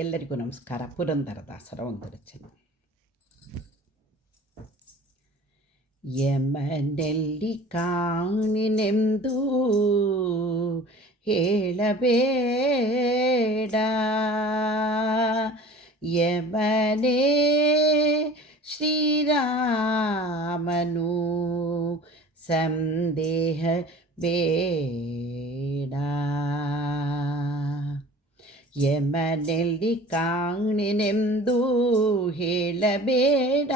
ಎಲ್ಲರಿಗೂ ನಮಸ್ಕಾರ. ಪುರಂದರದಾಸರ ಒಂದು ರಚನೆ. ಯಮನೆಲ್ಲಿ ಕಾಣಿನೆಂದು ಹೇಳಬೇಡ. ಯಮನೇ ಶ್ರೀರಾಮನು ಸಂದೇಹ ಬೇಡ. ಯಮನೆಲ್ಲಿ ಕಾಣಿನೆಂದು ಹೇಳಬೇಡ.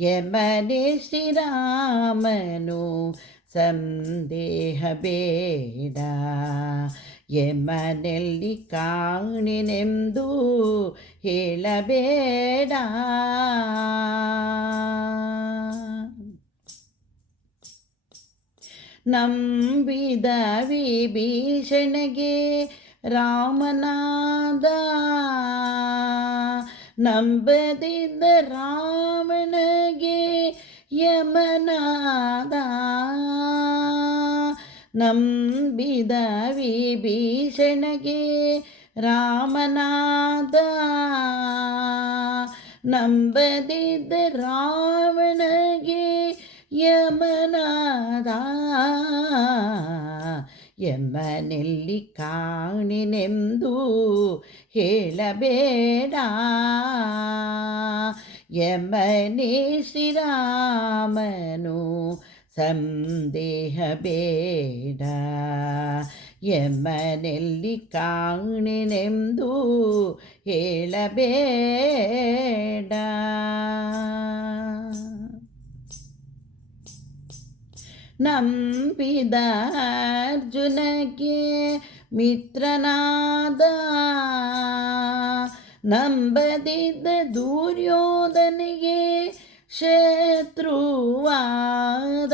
ಯಮನೆ ಶ್ರೀರಾಮನು ಸಂದೇಹ ಬೇಡ. ಯಮನೆಲ್ಲಿ ಕಾಣಿನೆಂದು ಹೇಳಬೇಡ. ನಂಬಿದ ವಿಭೀಷಣಗೆ ರಾಮನಾದ. ನಂಬದಿದ್ದ ರಾವಣಗೆ ಯಮನಾದ. ನಂಬಿದ ವಿಭೀಷಣಗೆ ರಾಮನಾದ. ನಂಬದಿದ್ದ ರಾವಣಗೆ ಯಮನಾದ ಯಮನೆಲ್ಲಿ ಕಾಣಿನೆಂದು ಹೇಳಬೇಡ. ಯಮನೇ ಶ್ರೀರಾಮನು ಸಂದೇಹ ಬೇಡ. ಯಮನೆಲ್ಲಿ ಕಾಣಿನೆಂದು ಹೇಳಬೇಡ. ನಂಬಿದ ಅರ್ಜುನಕ್ಕೆ ಮಿತ್ರನಾದ. ನಂಬದಿದ್ದ ದುರ್ಯೋಧನಿಗೆ ಶತ್ರುವಾದ.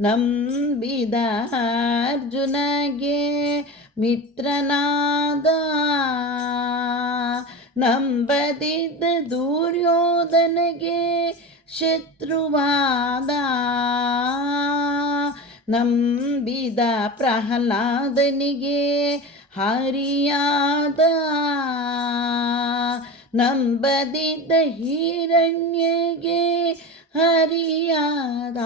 ನಂಬಿದ ಅರ್ಜುನಗೆ ಮಿತ್ರನಾದ. ನಂಬದಿದ್ದ ದುರ್ಯೋಧನಗೆ ಶತ್ರುವಾದ. ನಂಬಿದ ಪ್ರಹ್ಲಾದನಿಗೆ ಹರಿಯಾದ. ನಂಬದಿದ್ದ ಹಿರಣ್ಯಗೆ ಹರಿಯಾದ.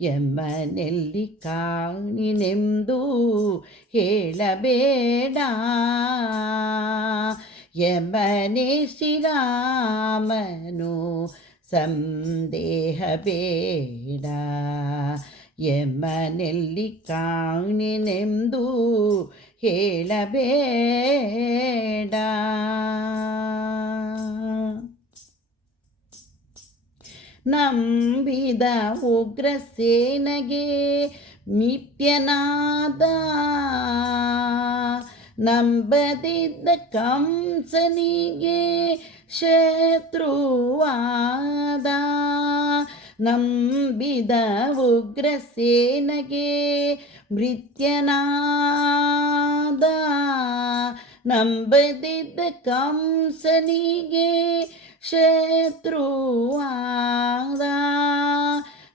ಎಮ್ಮನೆಲ್ಲಿ ಕಾಣಿನೆಂದು ಹೇಳಬೇಡ. ಯಮನೆ ಶ್ರೀರಾಮನು ಸಂದೇಹ ಬೇಡ. ಯಮನೆಲ್ಲಿ ಕಾಣಿನೆಂದು ಹೇಳಬೇಡ. ನಂಬಿದ ಉಗ್ರಸೇನಗೆ ಮಿಥ್ಯನಾದ ನಂಬದಿದ್ದ ಕಂಸನಿಗೆ ಶತ್ರುವಾದ. ನಂಬಿದ ಉಗ್ರಸೇನಗೆ ಮೃತ್ಯನಾದ. ನಂಬದಿದ್ದ ಕಂಸನಿಗೆ ಶತ್ರುವಾದ.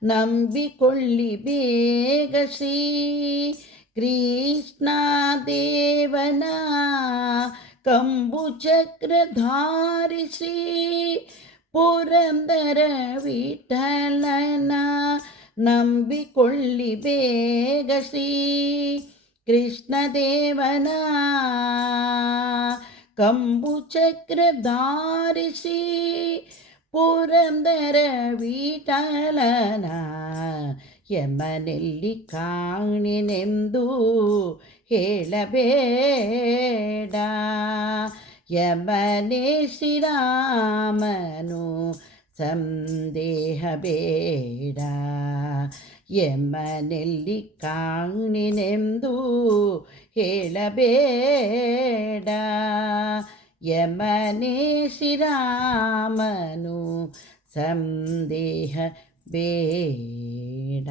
ನಂಬಿಕೊಳ್ಳಿ ಬೇಗ ಶ್ರೀ कृष्णादेवना कम्बुचक्रधारिषि पुरन्दरविठलन नम्बिकोळ्ळि बेगसि कृष्णदेवना कम्बुचक्रधारिषि पुरन्दरविठलना ಶ್ರೀ ಕೃಷ್ಣದೇವನ ಕಂಬು ಚಕ್ರಧಾರಿಸಿ ಪುರಂದರ ವಿಠಲನ ಯಮನೆಲ್ಲಿ ಕಾಣಿನೆಂದು ಹೇಳಬೇಡ ಯಮನೆ ಶ್ರೀರಾಮನು ಸಂದೇಹ ಬೇಡ ಯಮನೆಲ್ಲಿ ಕಾಣಿನೆಂದು ಹೇಳಬೇಡ ಯಮನೆ ಶ್ರೀರಾಮನು ಸಂದೇಹ ಬೇಡ.